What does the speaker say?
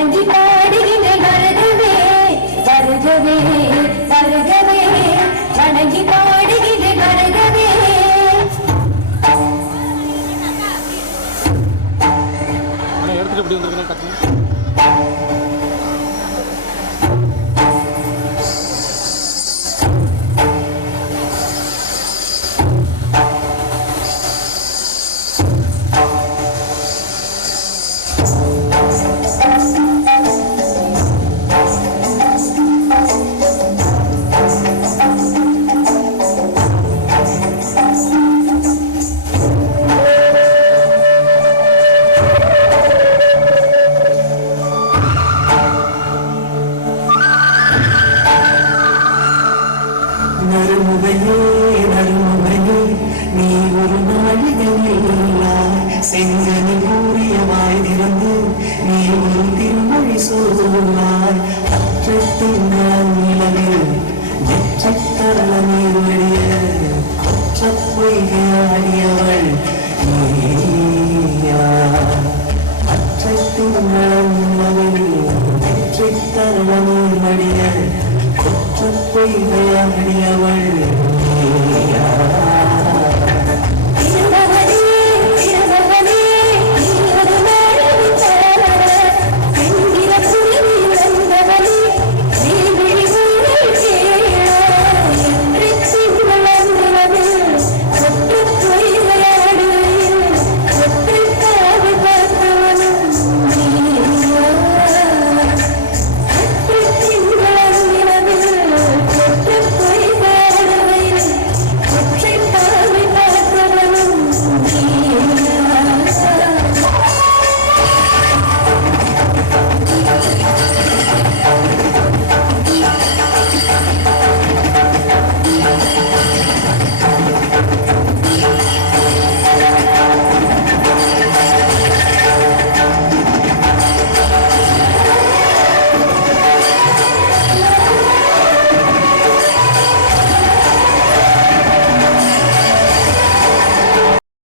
வணங்கி பாடுகின்றேன் வருகவே வருகவே வருகவே வணங்கி பாடுகின்றேன் வருகவே. எடுத்துட்டு எப்படி வந்திருக்கேன் நறுமுகையே நறுமுகையே நீ ஒரு நாளிகளாய் செங்கனி கூறியவாய் திறந்து நீ ஒரு திருமொழி சொல்லாய் அற்றத்தின் நிலவில் நெற்றத்தரள நீர் வழிய அற்ற பொய்கையாடியவள் நீயா அற்றத்தின் நிலவில் நெற்றத்தரள நீர் வழிய பொய்கையாடியவள்